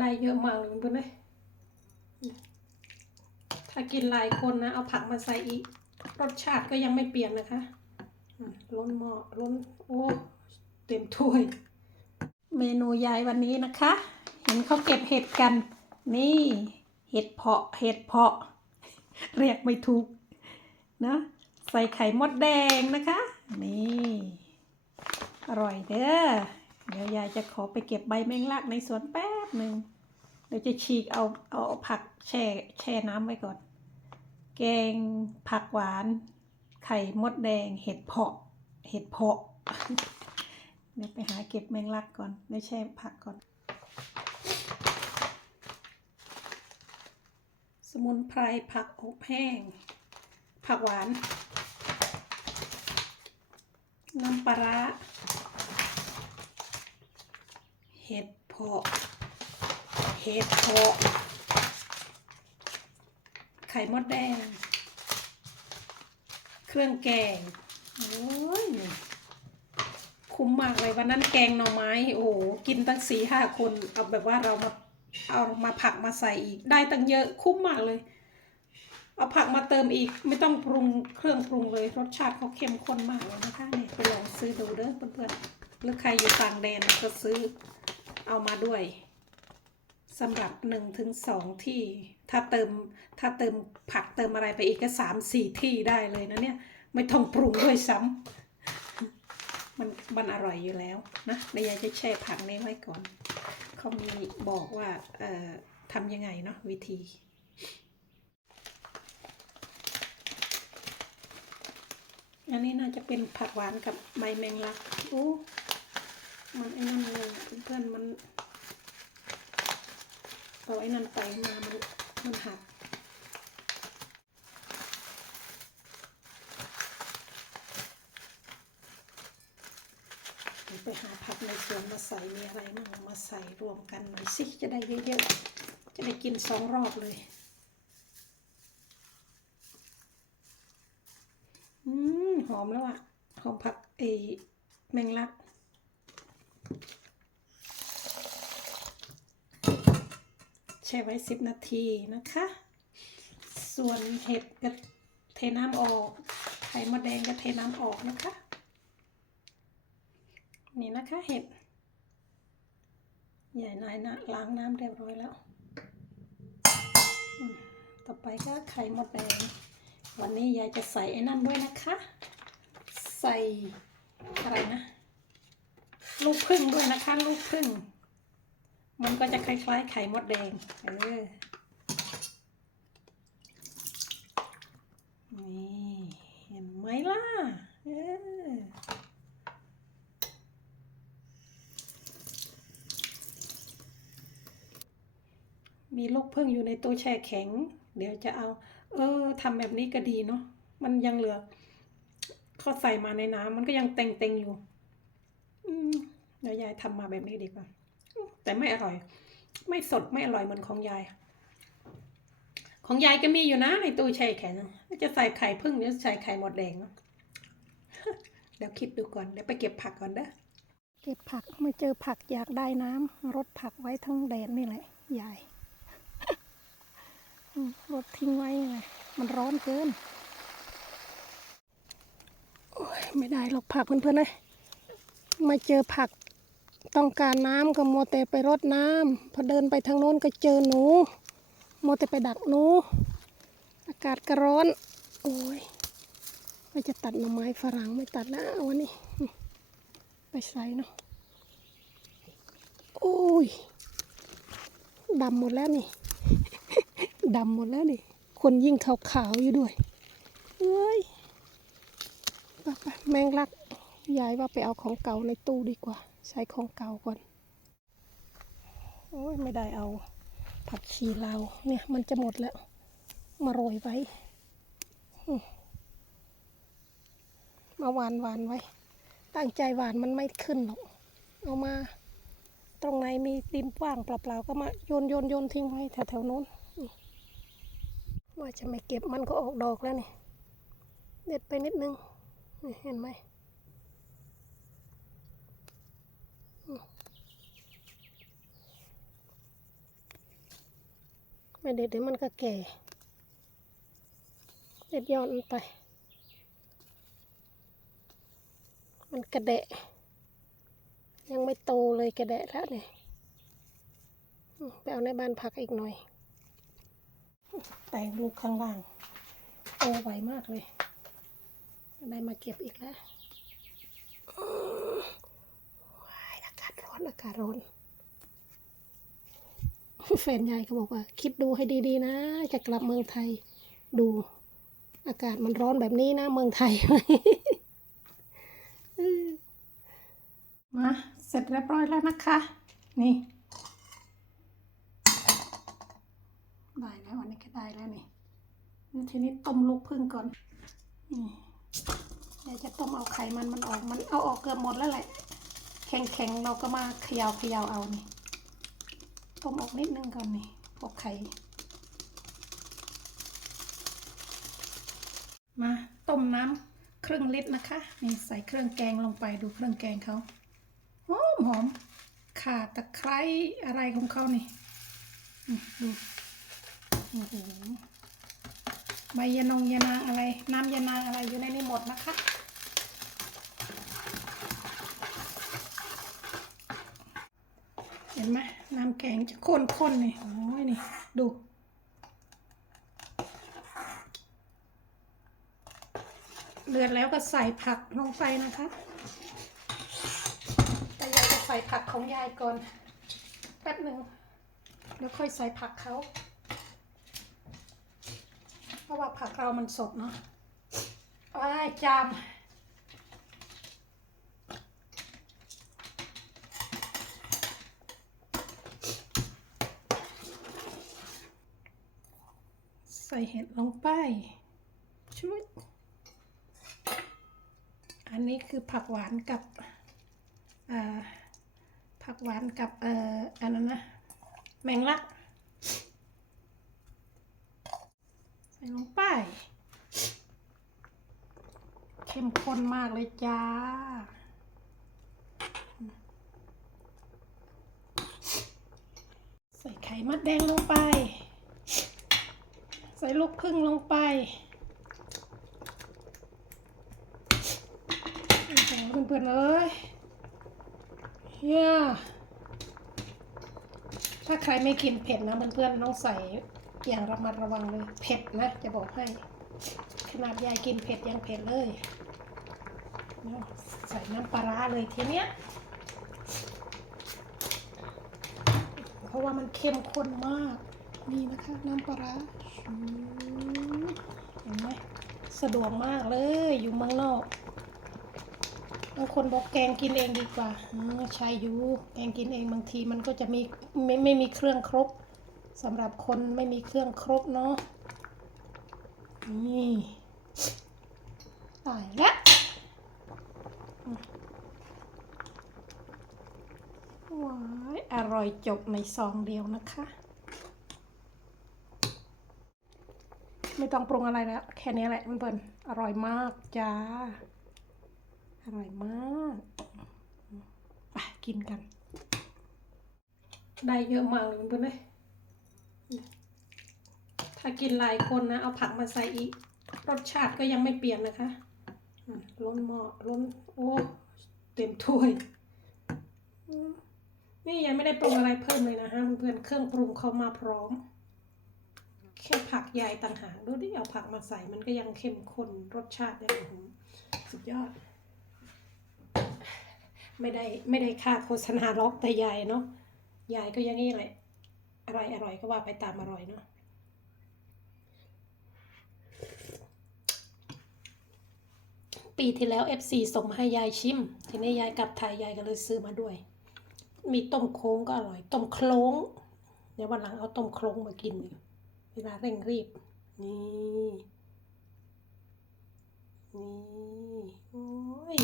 ได้เยอะมากเลยเพื่อนเลยถ้ากินหลายคนนะ เอาผักมาใส่อีก รสชาติก็ยังไม่เปลี่ยนนะคะอะล้นหม้อล้นโอ้เต็มถ้วย เมนูยายวันนี้นะคะ เห็นเขาเก็บเห็ดกัน นี่เห็ดเพาะเห็ดเพาะ เรียกไม่ถูกนะใส่ไข่มดแดงนะคะ นี่ อร่อยเด้อ เดี๋ยวยายจะขอไปเก็บใบแมงลักในสวนแป๊บหนึ่งเดี๋ยวจะฉีกเอาเอาผักแช่แช่น้ำไว้ก่อน แกงผักหวาน ไข่มดแดง เห็ดเพาะ เห็ดเพาะเดี๋ยวไปหาเก็บแมงลักก่อนไม่แช่ผักก่อน สมุนไพรผักอบแห้ง ผักหวาน น้ำปลาร้า เห็ดเพาะ เห็ดเพาะ ไข่มดแดง เครื่องแกง โอ้ย คุ้มมากเลยวันนั้นแกงหน่อไม้ โอ้โห กินตั้งสี่ห้าคน เอาแบบว่าเรามา เอามาผักมาใส่อีก ได้ตั้งเยอะ คุ้มมากเลย เอาผักมาเติมอีก ไม่ต้องปรุงเครื่องปรุงเลย รสชาติเขาเข้มข้นมากเลยนะคะเนี่ยไปลองซื้อดูเด้อเพื่อนๆหรือใครอยู่ต่างแดนก็ซื้อ เอามาด้วยสำหรับหนึ่งถึงสองที่ ถ้าเติมถ้าเติมผักเติมอะไรไปอีกก็สามสี่ที่ได้เลยนะเนี่ย ไม่ต้องปรุงด้วยซ้ำมันมันอร่อยอยู่แล้วนะเดี๋ยวยายจะแช่ผักนี้ไว้ก่อน เขามีบอกว่าเอ่อทำยังไงเนาะวิธีอันนี้น่าจะเป็นผักหวานกับใบแมงลักโอ้ มันไอ้นั่นเลยเพื่อนมันเอาไอ้นั่นไปมามันมันหักไปหาผักในสวนมาใส่มีอะไรมั่งเอามาใส่รวมกันหน่อยสิจะได้เยอะๆจะได้กินสองรอบเลยอืมหอมแล้วอะหอมผักเอแมงลัก ช่ไว้สิบนาทีนะคะ ส่วนเห็ดก็เทน้ำออก ไข่มดแดงก็เทน้ำออกนะคะ นี่นะคะเห็ด ใหญ่นายนะล้างน้ำเรียบร้อยแล้ว ต่อไปก็ไข่มดแดง วันนี้ยายจะใส่ไอ้นั่นด้วยนะคะ ใส่อะไรนะ ลูกพึ่งด้วยนะคะ ลูกพึ่ง มันก็จะคล้ายๆ ไข่มดแดง เออ นี่เห็นไหมล่ะ เออมีลูกพึ่งอยู่ในตู้แช่แข็ง เดี๋ยวจะเอา เออทำแบบนี้ก็ดีเนาะ มันยังเหลือเขาใส่มาในน้ำมันก็ยังเต็งๆอยู่ อืมเดี๋ยวยายทำมาแบบนี้ดีกว่า แต่ไม่อร่อย ไม่สดไม่อร่อยเหมือนของยาย ของยายก็มีอยู่นะในตู้แช่แข็งจะใส่ไข่พึ่งหรือใส่ไข่หมดแดงเดี๋ยวคิดดูก่อนเดี๋ยวไปเก็บผักก่อนเด้อเก็บผักมาเจอผักอยากได้น้ำรดผักไว้ทั้งแดดนี่แหละยายอืมรดทิ้งไว้ไงมันร้อนเกิน โอ้ยไม่ได้หรอกผักเพื่อนๆเลยมาเจอผัก ต้องการน้ำก็มัวแต่ไปรดน้ำพอเดินไปทางโน้นก็เจอหนูมัวแต่ไปดักหนู อากาศก็ร้อน โอ้ยไปจะตัดหน่อไม้ฝรั่งไม่ตัดแล้ววันนี้ ไปใส่เนาะโอ้ยดำหมดแล้วนี่ดำหมดแล้วนี่ คนยิ่งขาวๆอยู่ด้วยเอ้ยไปไปแมงลักยายว่าไปเอาของเก่าในตู้ดีกว่า ใช้ของเก่าก่อน โอ้ยไม่ได้เอา ผักชีลาวเนี่ยมันจะหมดแล้ว มาโรยไว้มาหวานหวานไว้ ตั้งใจหวานมันไม่ขึ้นหรอก เอามา ตรงไหนมีดินว่างเปล่าๆก็มาโยนโยนโยนทิ้งไว้แถวๆโน้นว่าจะไม่เก็บมันก็ออกดอกแล้วนี่ เด็ดไปนิดนึง นี่เห็นไหม ไม่เด็ดเดี๋ยวมันก็แก่ เด็ดยอดมันไป มันกระเดะ ยังไม่โตเลยกระเดะแล้วเนี่ยไปเอาในบ้านพักอีกหน่อย แต่งลูกข้างล่างโตไวมากเลย ได้มาเก็บอีกแล้วอืมว้ายอากาศร้อนอากาศร้อน แฟนยายเขาบอกว่า คิดดูให้ดี ๆ นะ จะกลับเมืองไทย ดู อากาศมันร้อนแบบนี้นะ เมืองไทยมาเสร็จเรียบร้อยแล้วนะคะ นี่ได้แล้วอันนี้ก็ได้แล้วนี่ทีนี้ต้มลูกพึ่งก่อนนี่ยายจะต้มเอาไข่มันมันออกมันเอาออกเกือบหมดแล้วแหละ แข็งๆเราก็มาเขยาเขยาเอานี่ ต้มออกนิดนึงก่อนนี่พวกไข่ มาต้มน้ำครึ่งลิตรนะคะนี่ใส่เครื่องแกงลงไปดูเครื่องแกงเขาหอมหอมข่าตะไคร้อะไรของเขานี่ดูโอ้โหใบยะนงยะนางอะไร น้ำยะนางอะไรอยู่ในนี้หมดนะคะ เห็นไหมำแกงจะข้นๆนี่โอ้ยนี่ ดู เดือดแล้วก็ใส่ผักลงไปนะคะ แต่ยายจะใส่ผักของยายก่อน แป๊บหนึ่งแล้วค่อยใส่ผักเขา เพราะว่าผักเรามันสดเนาะว้ายจาม ใส่เห็ดลงไป ชุด อันนี้คือผักหวานกับผักหวานกับเอ่ออันนั้นนะ แมงลัก ใส่ลงไป เข้มข้นมากเลยจ้าใส่ไข่มัดแดงลงไป ส่ลูกพึ่งลงไปโอ้โหเพื่อนๆเอ้ยเฮียถ้าใครไม่กินเผ็ดนะเพื่อนๆต้องใส่อย่างระมัดระวังเลยเผ็ดนะ จะบอกให้ ขนาดยายกินเผ็ดยังเผ็ดเลยใส่น้ำปลาร้าเลยทีเนี้ยเพราะว่ามันเข้มข้นมาก นี่นะคะ น้ำปลาร้าชูเห็นไหมสะดวกมากเลยอยู่เมืองนอกบางคนบอกแกงกินเองดีกว่าใช่อยู่แกงกินเองบางทีมันก็จะมีไม่ไม่มีเครื่องครบสำหรับคนไม่มีเครื่องครบเนาะนี่ตายล้วอืมว้ายอร่อยจบในซองเดียวนะคะ ไม่ต้องปรุงอะไรแล้วแค่นี้แหละเพื่อนๆอร่อยมากจ้า อร่อยมากไปกินกัน ได้เยอะมากเลยเพื่อนเลยถ้ากินหลายคนนะ เอาผักมาใส่อีก รสชาติก็ยังไม่เปลี่ยนนะคะล้นหม้อล้นโอ้เต็มถ้วย นี่ยังไม่ได้ปรุงอะไรเพิ่มเลยนะฮะเพื่อนๆเครื่องปรุงเขามาพร้อม แค่ผักใหญ่ต่างหากดูดิเอาผักมาใส่มันก็ยังเข้มข้นรสชาติได้อื้อหือสุดยอด ไม่ได้ไม่ได้ค่าโฆษณาล็อกแต่ยายเนาะยายก็ยังงี้แหละอร่อยอร่อยก็ว่าไปตามอร่อยเนาะปีที่แล้ว FC ส่งมาให้ยายชิม ทีนี้ยายกลับไทยยายก็เลยซื้อมาด้วย มีต้มโค้งก็อร่อย ต้มโคลงเดี๋ยววันหลังเอาต้มโคลงมากินอีก เวลาเร่งรีบ นี่ นี่ โอ้ย